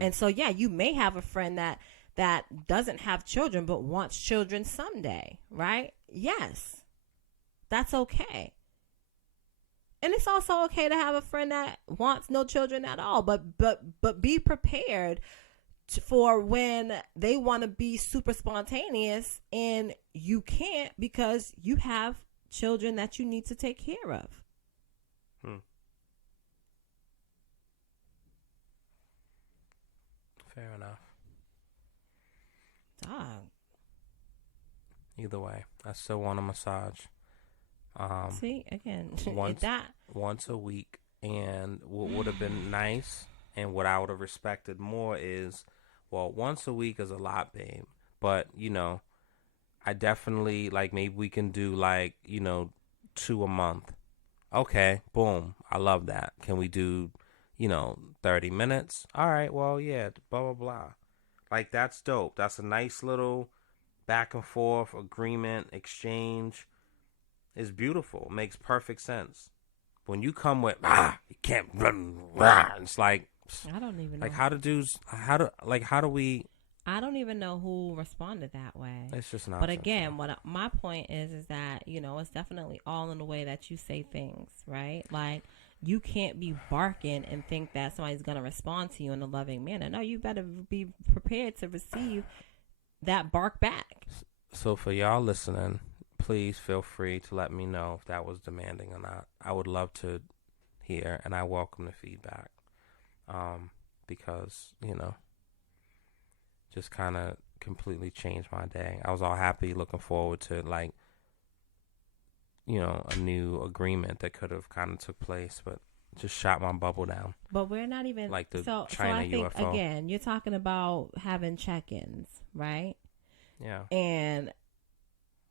And so, yeah, you may have a friend that doesn't have children but wants children someday, right? Yes, that's okay. And it's also okay to have a friend that wants no children at all, but be prepared for when they want to be super spontaneous and you can't because you have children that you need to take care of. Fair enough. Dog. Either way, I still want a massage. See, again, once a week. And what would have been nice and what I would have respected more is, well, once a week is a lot, babe. But, I definitely, like, maybe we can do, like, 2 a month. Okay, boom. I love that. Can we do, 30 minutes? All right, well, yeah, blah, blah, blah. Like, that's dope. That's a nice little back and forth agreement, exchange. It's beautiful. Makes perfect sense. When you come with, you can't run, it's like, I don't even know. Like, how do we? I don't even know who responded that way. It's just not. But again, my point is that, it's definitely all in the way that you say things, right? Like, you can't be barking and think that somebody's going to respond to you in a loving manner. No, you better be prepared to receive that bark back. So for y'all listening, please feel free to let me know if that was demanding or not. I would love to hear, and I welcome the feedback. Because, just kind of completely changed my day. I was all happy, looking forward to, like, a new agreement that could have kind of took place, but just shot my bubble down. But we're not even like the so China I think, UFO. again, you're talking about having check-ins, right? Yeah. And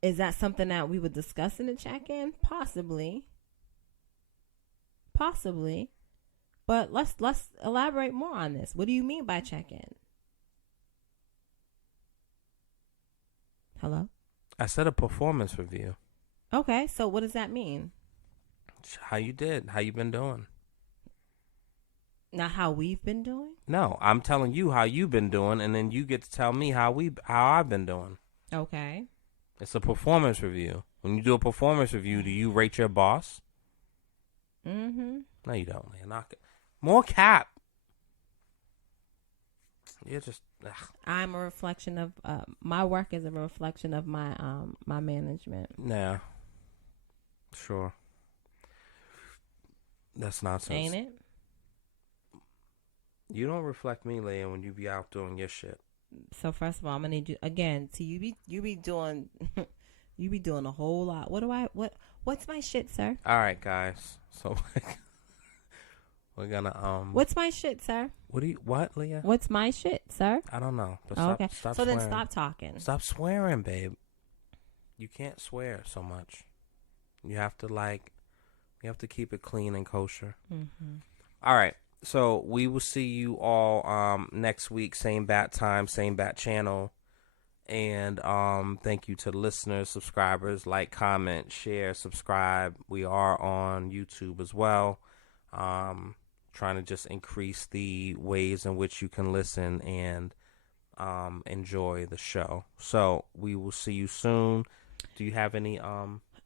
is that something that we would discuss in the check-in? Possibly. But let's elaborate more on this. What do you mean by check-in? Hello? I said a performance review. Okay, so what does that mean? How you did? How you been doing? Not how we've been doing? No, I'm telling you how you've been doing, and then you get to tell me how I've been doing. Okay. It's a performance review. When you do a performance review, do you rate your boss? Mm-hmm. No, you don't, man. Knock it. More cap. You're just. Ugh. I'm a reflection of my work is a reflection of my my management. Yeah. Sure. That's nonsense. Ain't it? You don't reflect me, Leah, when you be out doing your shit. So first of all, I'm gonna need you again. So you be doing you be doing a whole lot. What's my shit, sir? All right, guys. So we're gonna What's my shit, sir? What, Leah? What's my shit, sir? I don't know. But Okay. Stop So swearing. then stop talking. Stop swearing, babe. You can't swear so much. You have to keep it clean and kosher. Mm-hmm. All right. So we will see you all next week, same bat time, same bat channel. And thank you to the listeners, subscribers, like, comment, share, subscribe. We are on YouTube as well. Trying to just increase the ways in which you can listen and enjoy the show. So we will see you soon. Do you have any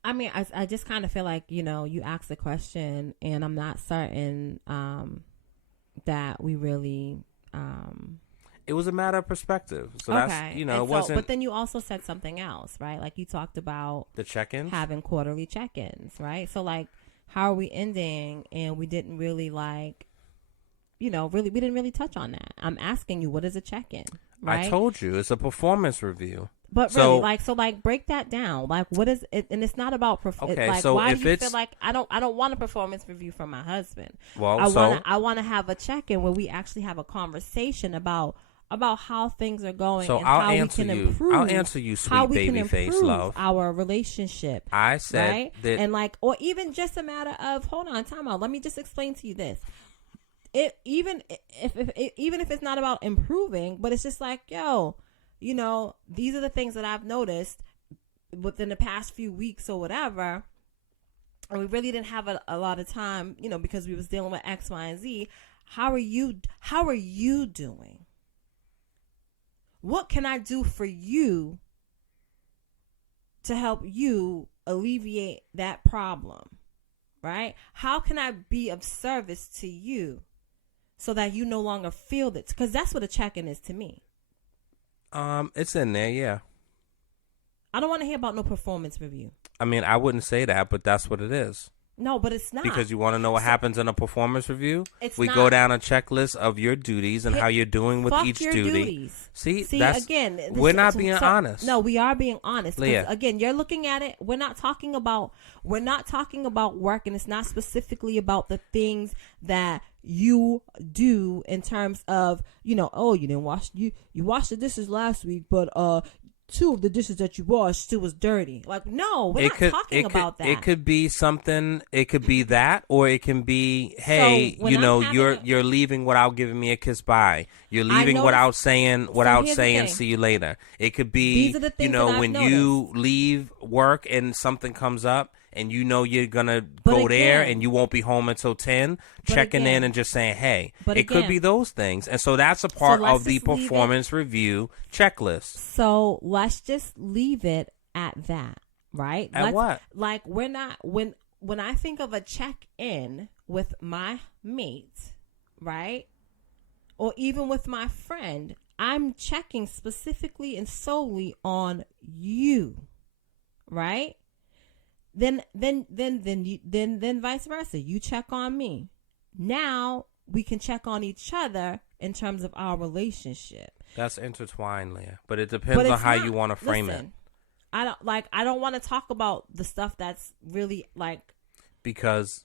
I mean, I just kind of feel like, you asked the question and I'm not certain that we really it was a matter of perspective. So okay. that's, it wasn't. But then you also said something else, right? Like you talked about the check-ins, having quarterly check-ins, right? So like, how are we ending? And we didn't really we didn't really touch on that. I'm asking you, what is a check-in? Right? I told you it's a performance review. But so, really, break that down. Like, what is it? And it's not about okay. So why if do you it's, feel like I don't want a performance review from my husband? Well, I want to have a check-in where we actually have a conversation about how things are going so and I'll how we answer can you. improve. I'll answer you, sweet how we baby can face improve love. Our relationship. I said right? that, and or even just a matter of hold on, time out. Let me just explain to you this. Even if it's not about improving, but it's just like, yo, these are the things that I've noticed within the past few weeks or whatever. And we really didn't have a lot of time, because we was dealing with X, Y, and Z. How are you doing? What can I do for you to help you alleviate that problem? Right? How can I be of service to you so that you no longer feel that? Because that's what a check-in is to me. It's in there, yeah. I don't want to hear about no performance review. I mean, I wouldn't say that, but that's what it is. No, but it's not. Because you want to know what happens in a performance review? We not. go down a checklist of your duties and how you're doing with Fuck each your duty. Duties. See, again, we're not being honest. No, we are being honest. Leah. Again, you're looking at it. We're not talking about work, and it's not specifically about the things that you do in terms of, you didn't wash you washed the dishes last week, but 2 of the dishes that you washed still was dirty. Like, no, we're not talking about that. It could be something. It could be that, or it can be, hey, So you're leaving without giving me a kiss bye. You're leaving without saying see you later. It could be, These are the things that I've when noticed. you leave work and something comes up and you're gonna go there and you won't be home until 10, checking in and just saying, hey. It could be those things, and so that's a part of the performance review checklist. So let's just leave it at that, right? What? Like, we're not when I think of a check-in with my mate, right? Or even with my friend, I'm checking specifically and solely on you, right? Then vice versa. You check on me. Now we can check on each other in terms of our relationship. That's intertwined, Leah. But it depends on how you want to frame it. I don't want to talk about the stuff that's really like, because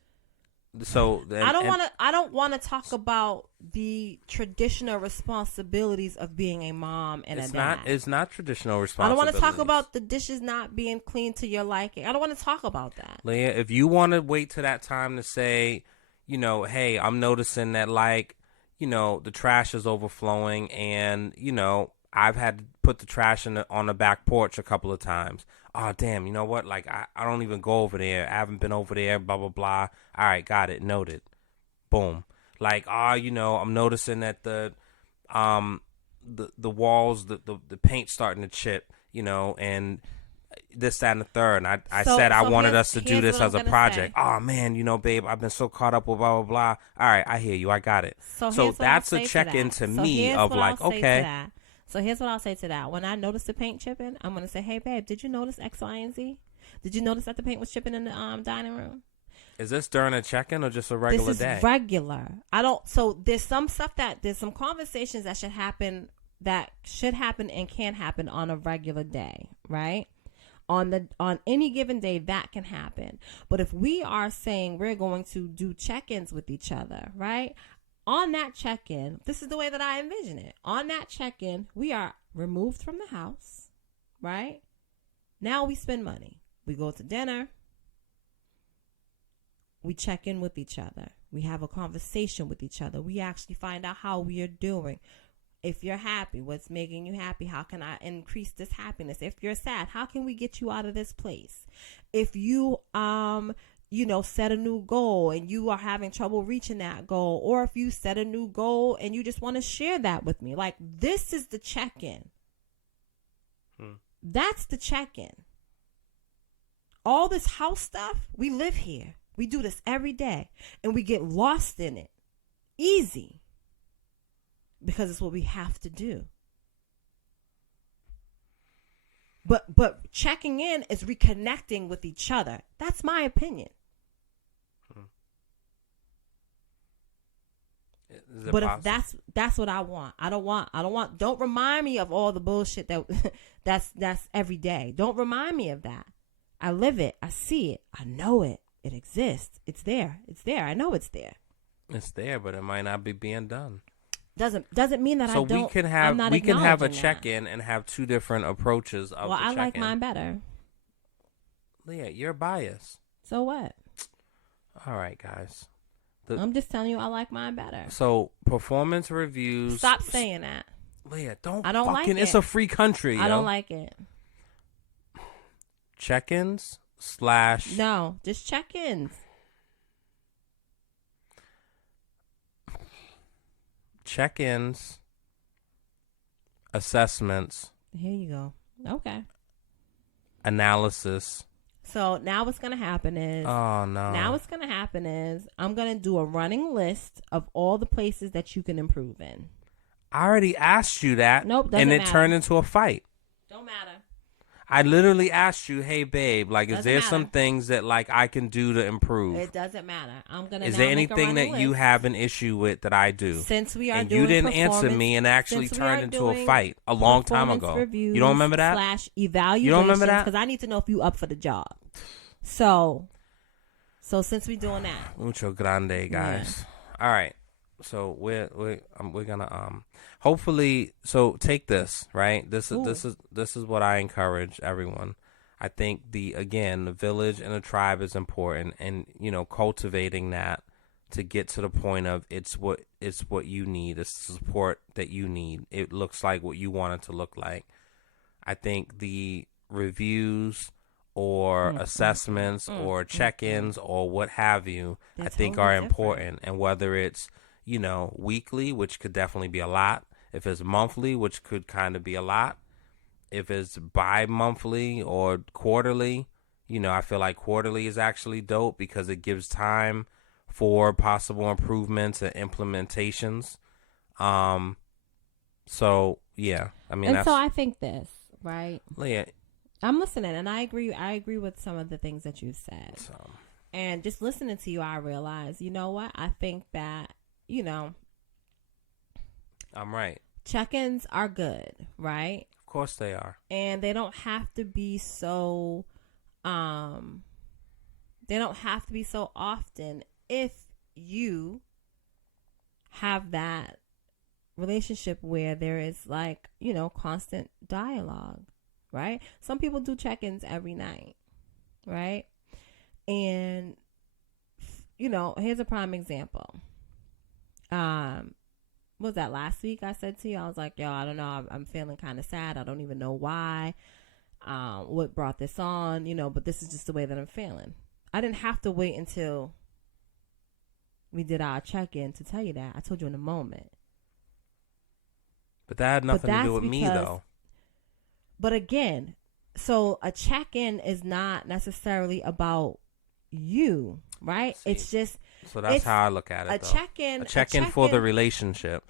I don't want to talk about the traditional responsibilities of being a mom and a dad. It's not traditional I responsibilities. don't want to talk about the dishes not being clean to your liking. I don't want to talk about that. Leah, if you want to wait to that time to say, hey, I'm noticing that, the trash is overflowing, and, I've had to put the trash on the back porch a couple of times. Oh, damn, you know what? Like, I don't even go over there. I haven't been over there, blah, blah, blah. All right, got it, noted. Boom. Like, I'm noticing that the walls, the paint's starting to chip, and this, that, and the third. And I said I wanted us to do this as a project. Oh, man, babe, I've been so caught up with blah, blah, blah. All right, I hear you. I got it. So that's a check-in to me of like, okay. So here's what I'll say to that. When I notice the paint chipping, I'm going to say, hey, babe, did you notice X, Y, and Z? Did you notice that the paint was chipping in the dining room? Is this during a check-in or just a regular day? This is regular. So there's some conversations that should happen and can happen on a regular day, right? On any given day, that can happen. But if we are saying we're going to do check-ins with each other, right? On that check-in, this is the way that I envision it. On that check-in, we are removed from the house, right? Now we spend money. We go to dinner. We check in with each other. We have a conversation with each other. We actually find out how we are doing. If you're happy, what's making you happy? How can I increase this happiness? If you're sad, how can we get you out of this place? If you set a new goal and you are having trouble reaching that goal, or if you set a new goal and you just want to share that with me, like, this is the check-in. That's the check-in. All this house stuff, we live here. We do this every day and we get lost in it. Easy. Because it's what we have to do. But checking in is reconnecting with each other. That's my opinion. But if that's what I want. I don't want. Don't remind me of all the bullshit that's every day. Don't remind me of that. I live it. I see it. I know it. It exists. It's there. I know it's there. It's there, but it might not be being done. Doesn't mean that I don't. So we can have a that. check-in and have two different approaches of the check-in. Well, I like mine better. Leah, you're biased. So what? All right, guys. I'm just telling you, I like mine better. So performance reviews. Stop saying that. Leah, I don't like it. It's a free country. I don't like it. Check-ins / No, just check-ins. Check-ins, assessments. Here you go. Okay. Analysis. So now what's going to happen is... Oh, no. Now what's going to happen is I'm going to do a running list of all the places that you can improve in. I already asked you that. Nope, doesn't and it matter. turned into a fight. Don't matter. I literally asked you, hey, babe, like, is Doesn't there some matter. things that, like, I can do to improve? It doesn't matter. I'm gonna. Is now there make a anything running that you list. have an issue with that I do? Since we are and doing you didn't answer performance- me and actually since we are turned into a doing fight a long time performance ago. reviews You don't remember that? / evaluations. You don't remember that? Because I need to know if you up for the job. So since we're doing that, Mucho grande, guys. All right. So we're gonna hopefully, so take this, right? This is what I encourage everyone. I think the village and the tribe is important, and cultivating that to get to the point of it's what you need. It's the support that you need. It looks like what you want it to look like. I think the reviews or assessments or check-ins or what have you, I think are important. And whether it's weekly, which could definitely be a lot. If it's monthly, which could kind of be a lot. If it's bi-monthly or quarterly, I feel like quarterly is actually dope because it gives time for possible improvements and implementations. So yeah, I mean, so I think this, right? Yeah, I'm listening, and I agree. I agree with some of the things that you said. so. And just listening to you, I realize, you know what? I think that, I'm right. check-ins are good, right? Of course they are. And they don't have to be so often if you have that relationship where there is constant dialogue, right? Some people do check-ins every night, right? And here's a prime example. What was that last week I said to you? I was like, yo, I don't know. I'm feeling kind of sad. I don't even know why. What brought this on, but this is just the way that I'm feeling. I didn't have to wait until we did our check-in to tell you that. I told you in a moment. But that had nothing to do with me, though. But again, so a check-in is not necessarily about you, right? See, it's just... So that's how I look at it, a check-in. A check-in for the relationship.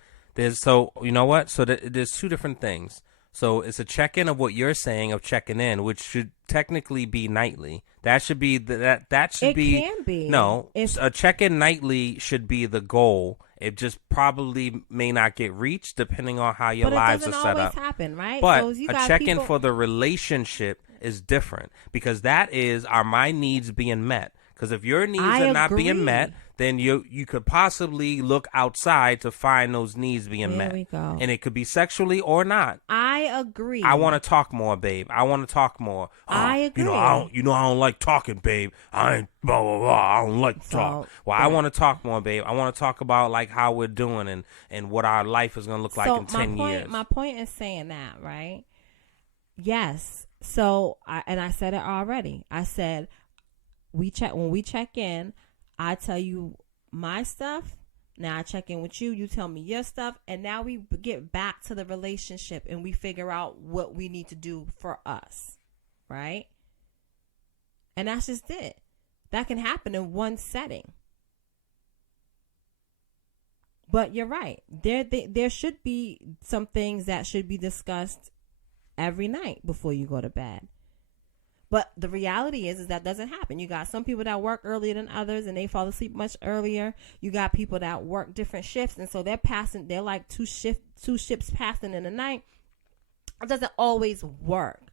So you know what? So there's two different things. So it's a check-in of what you're saying of checking in, which should technically be nightly. That should be that should be. It can be. No, a check-in nightly should be the goal. It just probably may not get reached depending on how your lives are set up. But it doesn't always happen, right? But so you a got check-in people... for the relationship is different because that is, are my needs being met? Because if your needs are not being met, then you could possibly look outside to find those needs being met. There we go. And it could be sexually or not. I agree. I want to talk more, babe. I want to talk more. I agree. I don't like talking, babe. I ain't blah blah blah. I don't like to talk. Well, I want to talk more, babe. I want to talk about like how we're doing and what our life is gonna look like in 10 years. My point is saying that, right? Yes. So I said it already. I said when we check in, I tell you my stuff. Now I check in with you. You tell me your stuff. And now we get back to the relationship and we figure out what we need to do for us. Right? And that's just it. That can happen in one setting. But you're right. There should be some things that should be discussed every night before you go to bed. But the reality is that doesn't happen. You got some people that work earlier than others and they fall asleep much earlier. You got people that work different shifts, and so they're like two ships passing in the night. It doesn't always work.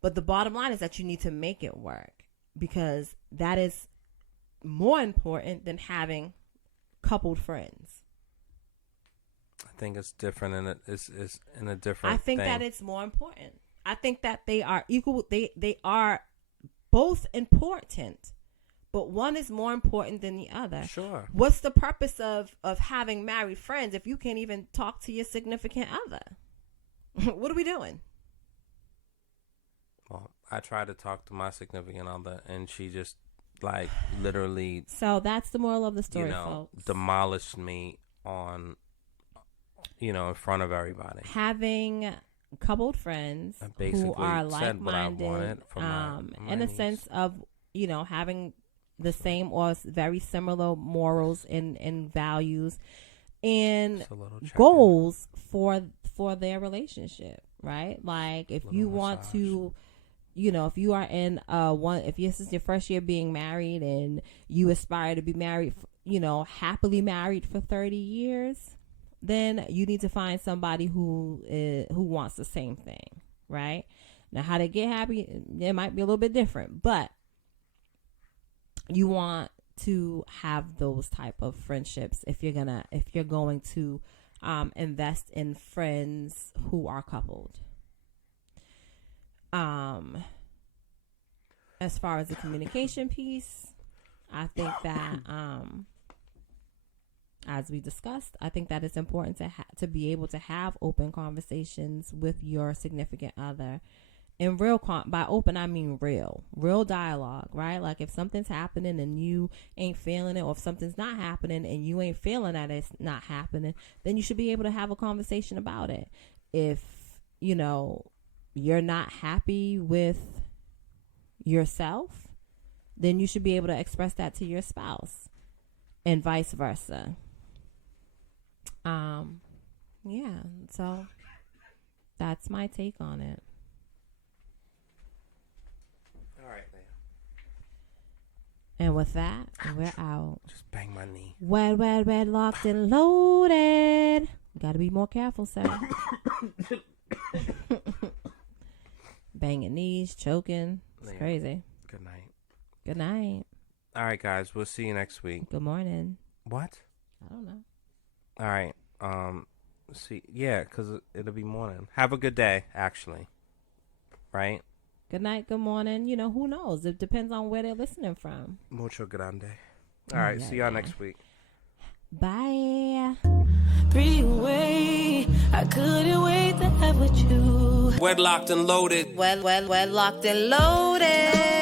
But the bottom line is that you need to make it work because that is more important than having coupled friends. I think it's different and it's in a different I think thing. that it's more important. I think that they are equal. They are both important, but one is more important than the other. Sure. What's the purpose of having married friends if you can't even talk to your significant other? What are we doing? Well, I tried to talk to my significant other, and she just like literally. So that's the moral of the story, folks. Demolished me on, in front of everybody. Having coupled friends who are like-minded, in a sense of having the same or very similar morals and values and goals for their relationship, right? Like if you want to you know, if you are in if this is your first year being married and you aspire to be married, you know, happily married for 30 years, then you need to find somebody who wants the same thing, right? Now, how they get happy, it might be a little bit different, but you want to have those type of friendships if you're going to invest in friends who are coupled. As far as the communication piece, I think that as we discussed, I think that it's important to be able to have open conversations with your significant other. And by open, I mean real dialogue, right? Like if something's happening and you ain't feeling it, or if something's not happening and you ain't feeling that it's not happening, then you should be able to have a conversation about it. If, you know, you're not happy with yourself, then you should be able to express that to your spouse and vice versa. Yeah, so that's my take on it. All right, Leah. And with that, we're out. Just bang my knee. Locked and loaded. Gotta be more careful, sir. Banging knees, choking. It's crazy. Good night. Good night. All right, guys. We'll see you next week. Good morning. What? I don't know. All right. See, yeah, because it'll be morning. Have a good day, actually. Right? Good night, good morning. You know, who knows? It depends on where they're listening from. Mucho grande. All right, see y'all next week. Bye. Pretty way, I couldn't wait to have with you. Wedlocked and loaded. Wedlocked and loaded.